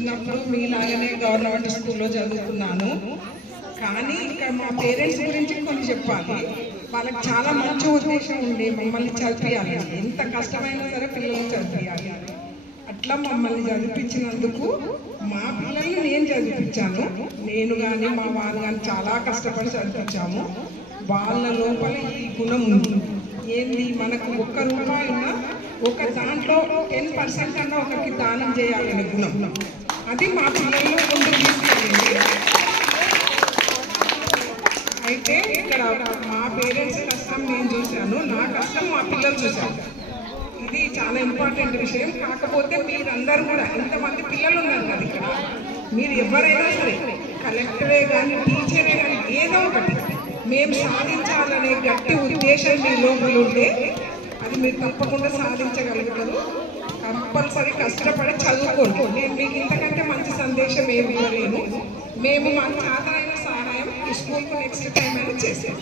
చిన్నప్పుడు మీలాగనే గవర్నమెంట్ స్కూల్లో చదువుకున్నాను. కానీ ఇక్కడ మా పేరెంట్స్ గురించి కొన్ని చెప్పాలి. వాళ్ళకి చాలా మంచి ఉద్దేశం ఉండే మమ్మల్ని చదివియాలి, ఎంత కష్టమైనా సరే పిల్లల్ని చదివియాలి. అట్లా మమ్మల్ని చదివించినందుకు మా పిల్లల్ని నేను చదివించాను. నేను కానీ మా వారు కానీ చాలా కష్టపడి చదివించాము. వాళ్ళ లోపల ఈ గుణం ఉంది. ఏంది, మనకు ఒక్క రూపాయినా ఒక దాంట్లో 10% అన్న ఒకరికి దానం చేయాలనే గుణం, అది మా పిల్లల్లో ముందుకు తీసుకెళ్ళింది. అయితే ఇక్కడ మా పేరెంట్స్ కష్టం నేను చూశాను, నా కష్టం మా పిల్లలు చూశాను. ఇది చాలా ఇంపార్టెంట్ విషయం. కాకపోతే మీరందరూ కూడా, ఎంతమంది పిల్లలు ఉన్నారు కదా ఇక్కడ, మీరు ఎవరైనా సరే, కలెక్టరే కానీ టీచరే కానీ ఏదో ఒకటి మేము సాధించాలనే గట్టి ఉద్దేశం మీ లోపల ఉంటే అది మీరు తప్పకుండా సాధించగలుగుతారు. కంపల్సరీ కష్టపడి చదువుకోండి. నేను మీకు ఇంతకంటే మంచి సందేశం ఏమి ఇవ్వలేను. మేము మాకు చేతనైన సహాయం ఈ స్కూల్కు నెక్స్ట్ టైం అయినా చేసాము.